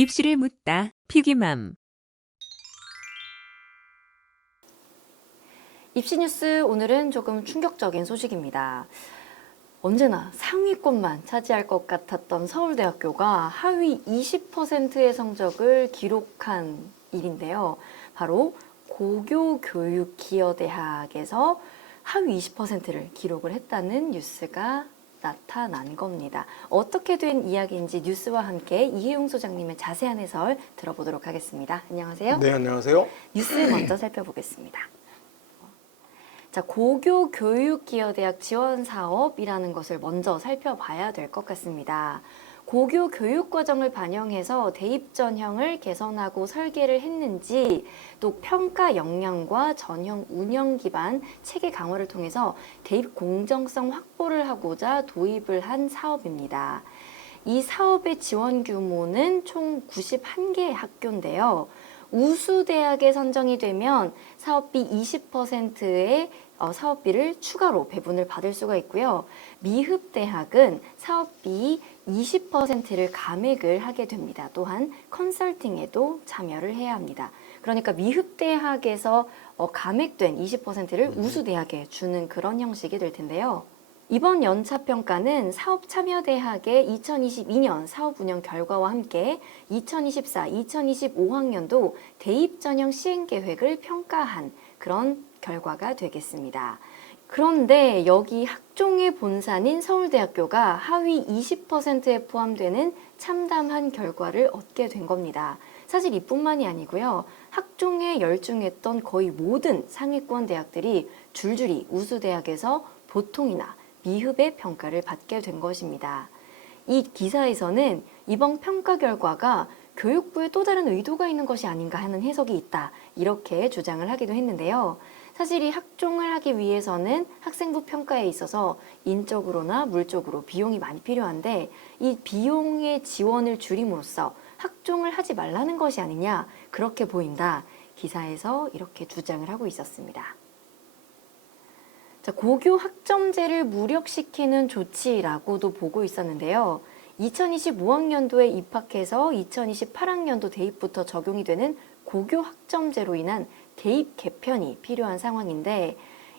입시를 묻다 피기맘. 입시 뉴스 오늘은 조금 충격적인 소식입니다. 언제나 상위권만 차지할 것 같았던 서울대학교가 하위 20%의 성적을 기록한 일인데요. 바로 고교교육기여대학에서 하위 20%를 기록을 했다는 뉴스가 나타난 겁니다. 어떻게 된 이야기인지 뉴스와 함께 이혜용 소장님의 자세한 해설 들어보도록 하겠습니다. 안녕하세요. 네, 안녕하세요. 뉴스 먼저 살펴보겠습니다. 자, 고교교육기여대학 지원사업이라는 것을 먼저 살펴봐야 될 것 같습니다. 고교 교육 과정을 반영해서 대입 전형을 개선하고 설계를 했는지, 또 평가 역량과 전형 운영 기반 체계 강화를 통해서 대입 공정성 확보를 하고자 도입을 한 사업입니다. 이 사업의 지원 규모는 총 91개 학교인데요. 우수대학에 선정이 되면 사업비 20%의 사업비를 추가로 배분을 받을 수가 있고요. 미흡대학은 사업비 20%를 감액을 하게 됩니다. 또한 컨설팅에도 참여를 해야 합니다. 그러니까 미흡대학에서 감액된 20%를 우수대학에 주는 그런 형식이 될 텐데요. 이번 연차평가는 사업참여대학의 2022년 사업운영 결과와 함께 2024-2025학년도 대입전형 시행계획을 평가한 그런 결과가 되겠습니다. 그런데 여기 학종의 본산인 서울대학교가 하위 20%에 포함되는 참담한 결과를 얻게 된 겁니다. 사실 이뿐만이 아니고요. 학종에 열중했던 거의 모든 상위권 대학들이 줄줄이 우수대학에서 보통이나 미흡의 평가를 받게 된 것입니다. 이 기사에서는 이번 평가 결과가 교육부에 또 다른 의도가 있는 것이 아닌가 하는 해석이 있다, 이렇게 주장을 하기도 했는데요. 사실 이 학종을 하기 위해서는 학생부 평가에 있어서 인적으로나 물적으로 비용이 많이 필요한데, 이 비용의 지원을 줄임으로써 학종을 하지 말라는 것이 아니냐, 그렇게 보인다, 기사에서 이렇게 주장을 하고 있었습니다. 자, 고교 학점제를 무력시키는 조치라고도 보고 있었는데요. 2025학년도에 입학해서 2028학년도 대입부터 적용이 되는 고교 학점제로 인한 대입 개편이 필요한 상황인데,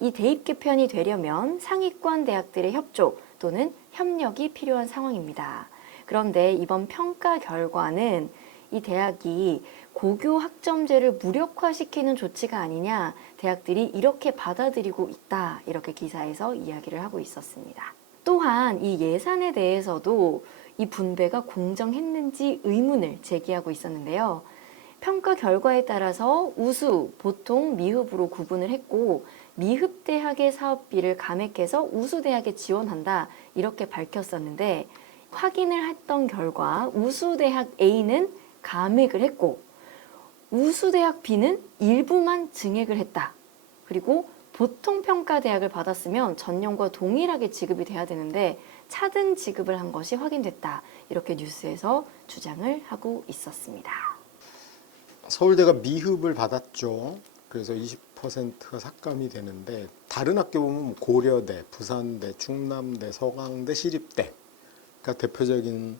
이 대입 개편이 되려면 상위권 대학들의 협조 또는 협력이 필요한 상황입니다. 그런데 이번 평가 결과는 이 대학이 고교 학점제를 무력화시키는 조치가 아니냐, 대학들이 이렇게 받아들이고 있다, 이렇게 기사에서 이야기를 하고 있었습니다. 또한 이 예산에 대해서도 이 분배가 공정했는지 의문을 제기하고 있었는데요. 평가 결과에 따라서 우수, 보통, 미흡으로 구분을 했고, 미흡 대학의 사업비를 감액해서 우수 대학에 지원한다, 이렇게 밝혔었는데, 확인을 했던 결과 우수 대학 A는 감액을 했고 우수대학 B는 일부만 증액을 했다. 그리고 보통 평가 대학을 받았으면 전년과 동일하게 지급이 돼야 되는데 차등 지급을 한 것이 확인됐다, 이렇게 뉴스에서 주장을 하고 있었습니다. 서울대가 미흡을 받았죠. 그래서 20%가 삭감이 되는데, 다른 학교 보면 고려대, 부산대, 충남대, 서강대, 시립대가 대표적인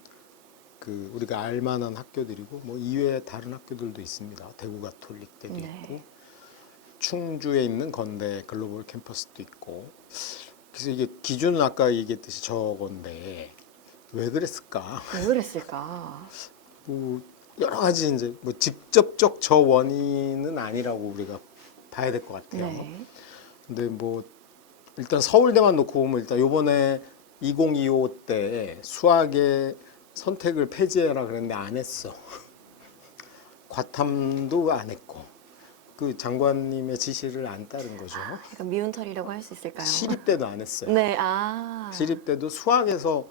우리가 알만한 학교들이고, 뭐 이외에 다른 학교들도 있습니다. 대구 가톨릭대도 있고, 충주에 있는 건대 글로벌 캠퍼스도 있고. 그래서 이게 기준은 아까 얘기했듯이 저건데 왜 그랬을까? 왜 그랬을까? 뭐 여러 가지 이제 뭐 직접적 저 원인은 아니라고 우리가 봐야 될 것 같아요. 네. 근데 뭐 일단 서울대만 놓고 보면, 일단 요번에 2025 때 수학의 선택을 폐지해라 그랬는데 안 했어. 과탐도 안 했고, 그 장관님의 지시를 안 따른 거죠. 약간 미운 털이라고 할 수 있을까요? 시립대도 안 했어요. 네, 시립대도 수학에서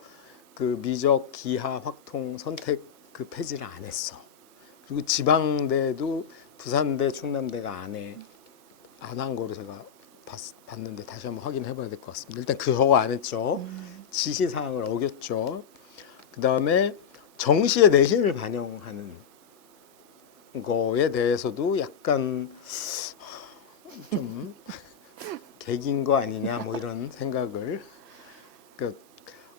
그 미적, 기하, 확통, 선택 그 폐지를 안 했어. 그리고 지방대도 부산대, 충남대가 안 한 거로 제가 봤는데 다시 한번 확인해 봐야 될 것 같습니다. 일단 그거 안 했죠. 지시사항을 어겼죠. 그 다음에 정시에 내신을 반영하는 거에 대해서도 약간 좀 개긴 거 아니냐, 뭐 이런 생각을. 그러니까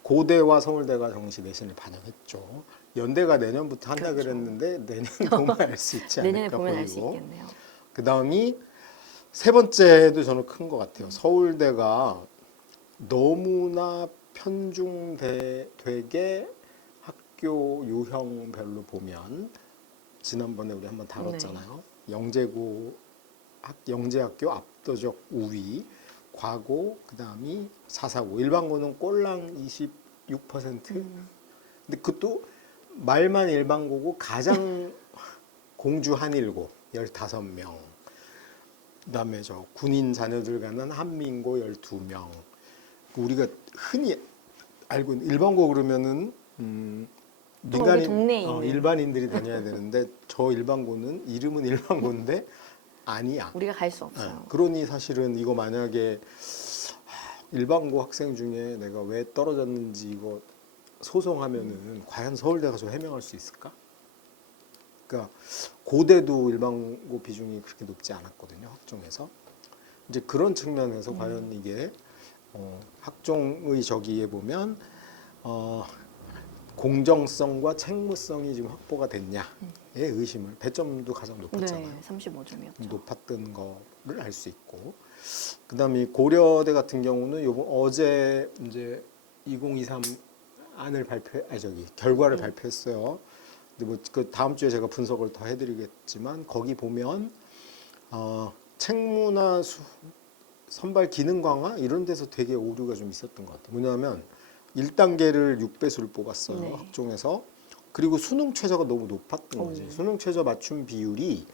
고대와 서울대가 정시 내신을 반영했죠. 연대가 내년부터 한다 그렇죠. 그랬는데 내년 보면 알 수 있지 않을까 내년에 보면 알 수 보이고. 있겠네요. 그 다음이 세 번째도 저는 큰 것 같아요. 서울대가 너무나 편중되게 학교 유형별로 보면 지난번에 우리 한번 다뤘잖아요. 영재학교 압도적 우위, 과고, 그 다음이 사사고. 일반고는 꼴랑 26%. 근데 그것도 말만 일반고고 가장 공주 한일고 15명. 그다음에 저 군인 자녀들 가는 한민고 12명. 우리가 흔히 알고 있는 일반고 그러면은 우리 동네에 있는. 일반인들이 다녀야 되는데 저 일반고는 이름은 일반고인데 아니야. 우리가 갈 수 없어요. 그러니 사실은 이거 만약에 일반고 학생 중에 내가 왜 떨어졌는지 이거 소송하면은 과연 서울대가 저 해명할 수 있을까? 그러니까 고대도 일반고 비중이 그렇게 높지 않았거든요. 학종에서. 이제 그런 측면에서 과연 이게 학종의 저기에 보면 공정성과 책무성이 지금 확보가 됐냐의 의심을 배점도 가장 높았잖아요. 네, 35점이었죠. 높았던 거를 알 수 있고, 그다음에 고려대 같은 경우는 요번 어제 이제 2023 안을 결과를 발표했어요. 근데 뭐 그 다음 주에 제가 분석을 더 해드리겠지만 거기 보면 책무나 선발 기능 강화 이런 데서 되게 오류가 좀 있었던 것 같아요. 뭐냐면 1단계를 6배수를 뽑았어요. 네. 학종에서. 그리고 수능 최저가 너무 높았던 거지. 수능 최저 맞춤 비율이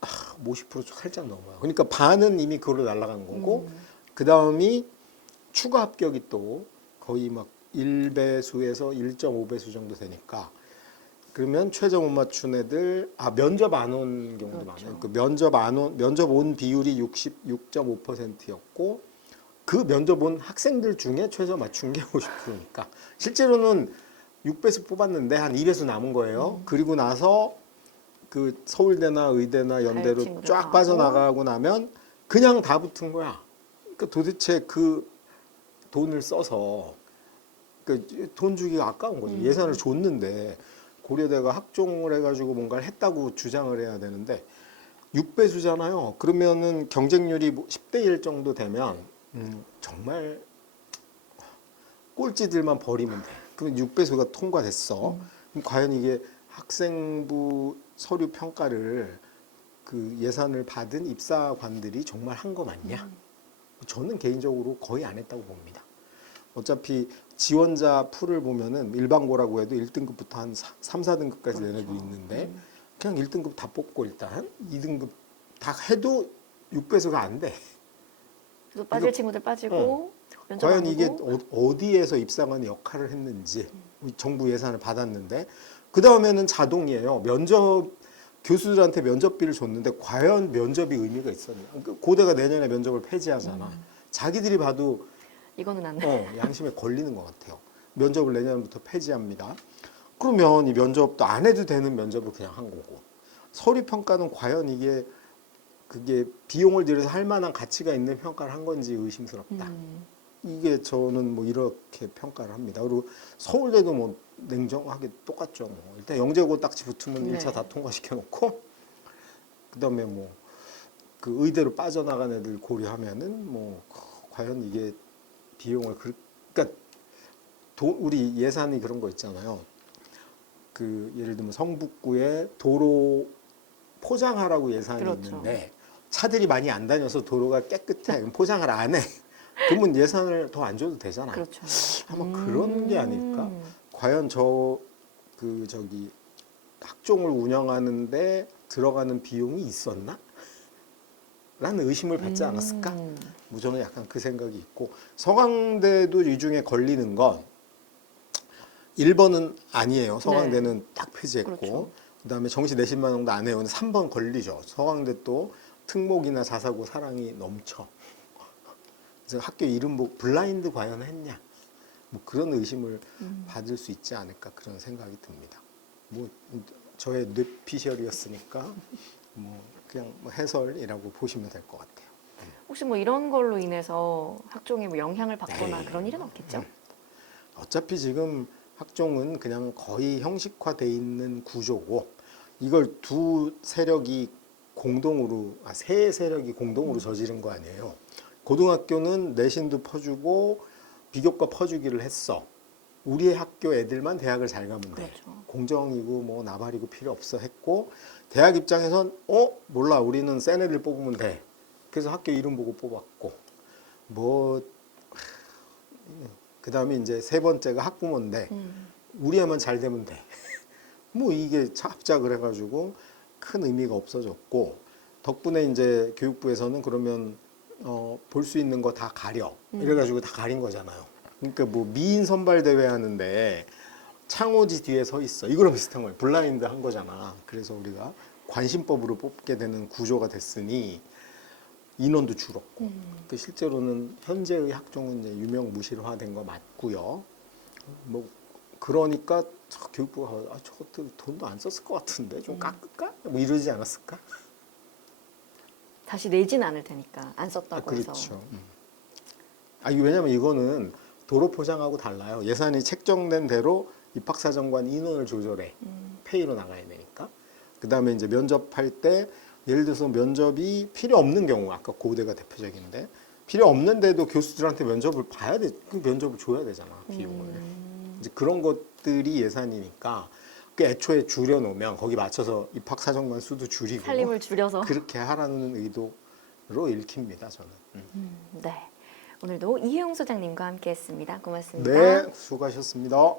50% 살짝 넘어요. 그러니까 반은 이미 그걸로 날아간 거고 그 다음이 추가 합격이 또 거의 막 1배수에서 1.5배수 정도 되니까 그러면 최저 못 맞춘 애들 면접 안 온 경우도 그렇죠. 많아요. 그 면접 온 비율이 66.5%였고 그 면접 온 학생들 중에 최저 맞춘 게 50%니까 실제로는 6배수 뽑았는데 한 2배수 남은 거예요. 그리고 나서 그 서울대나 의대나 연대로 친구들 쫙 가고. 빠져나가고 나면 그냥 다 붙은 거야. 그러니까 도대체 그 돈을 써서 그 돈 주기가 아까운 거죠. 예산을 줬는데 고려대가 학종을 해가지고 뭔가를 했다고 주장을 해야 되는데 6배수잖아요. 그러면은 경쟁률이 10대 1 정도 되면 정말 꼴찌들만 버리면 돼. 그럼 6배수가 통과됐어. 그럼 과연 이게 학생부 서류 평가를 그 예산을 받은 입사관들이 정말 한 거 맞냐? 저는 개인적으로 거의 안 했다고 봅니다. 어차피 지원자 풀을 보면은 일반고라고 해도 1등급부터 한 3, 4등급까지 낸 애도 있는데 그냥 1등급 다 뽑고 일단 2등급 다 해도 6배수가 안 돼. 그래서 빠질 친구들 빠지고 면접 과연 안 이게 보고. 어디에서 입사관의 역할을 했는지 정부 예산을 받았는데 그 다음에는 자동이에요. 교수들한테 면접비를 줬는데 과연 면접이 의미가 있었냐. 고대가 내년에 면접을 폐지하잖아. 자기들이 봐도 이거는 안 돼. 양심에 걸리는 것 같아요. 면접을 내년부터 폐지합니다. 그러면 이 면접도 안 해도 되는 면접을 그냥 한 거고 서류 평가는 과연 그게 비용을 들여서 할 만한 가치가 있는 평가를 한 건지 의심스럽다. 이게 저는 뭐 이렇게 평가를 합니다. 그리고 서울대도 뭐 냉정하게 똑같죠. 뭐 일단 영재고 딱지 붙으면 네. 1차 다 통과시켜 놓고 그다음에 뭐 그 의대로 빠져나간 애들 고려하면은 뭐 과연 이게 비용을 그러니까 우리 예산이 그런 거 있잖아요. 그 예를 들면 성북구에 도로 포장하라고 예산이 그렇죠. 있는데 차들이 많이 안 다녀서 도로가 깨끗해. 그럼 포장을 안 해. 그러면 예산을 더 안 줘도 되잖아. 그렇죠. 아마 그런 게 아닐까? 과연 학종을 운영하는데 들어가는 비용이 있었나? 라는 의심을 받지 않았을까? 뭐 저는 약간 그 생각이 있고 서강대도 이 중에 걸리는 건 1번은 아니에요. 서강대는 딱 폐지했고 그렇죠. 그다음에 정시 내신만 정도 안 해요. 근데 3번 걸리죠. 서강대 또 특목이나 자사고 사랑이 넘쳐. 그래서 학교 이름 보고 블라인드 과연 했냐? 뭐 그런 의심을 받을 수 있지 않을까 그런 생각이 듭니다. 뭐 저의 뇌피셜이었으니까 뭐 그냥 뭐 해설이라고 보시면 될 것 같아요. 혹시 뭐 이런 걸로 인해서 학종에 뭐 영향을 받거나 에이. 그런 일은 없겠죠? 어차피 지금 학종은 그냥 거의 형식화돼 있는 구조고 이걸 두 세력이 공동으로 세 세력이 공동으로 저지른 거 아니에요. 고등학교는 내신도 퍼주고 비교과 퍼주기를 했어. 우리 학교 애들만 대학을 잘 가면 돼. 그렇죠. 공정이고 뭐 나발이고 필요 없어 했고 대학 입장에선 몰라 우리는 센 애들 뽑으면 돼. 그래서 학교 이름 보고 뽑았고 뭐 그다음에 이제 세 번째가 학부모인데 우리 애만 잘 되면 돼. 뭐 이게 합작을 해가지고 큰 의미가 없어졌고 덕분에 이제 교육부에서는 그러면 볼 수 있는 거 다 가려 이래가지고 다 가린 거잖아요. 그러니까 뭐 미인 선발 대회 하는데 창호지 뒤에 서 있어. 이거랑 비슷한 거예요. 블라인드 한 거잖아. 그래서 우리가 관심법으로 뽑게 되는 구조가 됐으니 인원도 줄었고 그 실제로는 현재의 학종은 이제 유명무실화된 거 맞고요. 뭐 그러니까 교육부가 저것들 돈도 안 썼을 것 같은데 좀 깎을까? 뭐 이러지 않았을까? 다시 내진 않을 테니까 안 썼다고 해서. 그렇죠. 이게 왜냐면 이거는 도로 포장하고 달라요. 예산이 책정된 대로 입학사정관 인원을 조절해. 페이로 나가야 되니까. 그 다음에 이제 면접할 때 예를 들어서 면접이 필요 없는 경우, 아까 고대가 대표적인데 필요 없는데도 교수들한테 면접을 봐야 돼. 그 면접을 줘야 되잖아, 비용을. 이제 그런 것들이 예산이니까 그 애초에 줄여놓으면 거기 맞춰서 입학사정관 수도 줄이고 살림을 줄여서. 그렇게 하라는 의도로 읽힙니다, 저는. 네. 오늘도 이혜용 소장님과 함께했습니다. 고맙습니다. 네, 수고하셨습니다.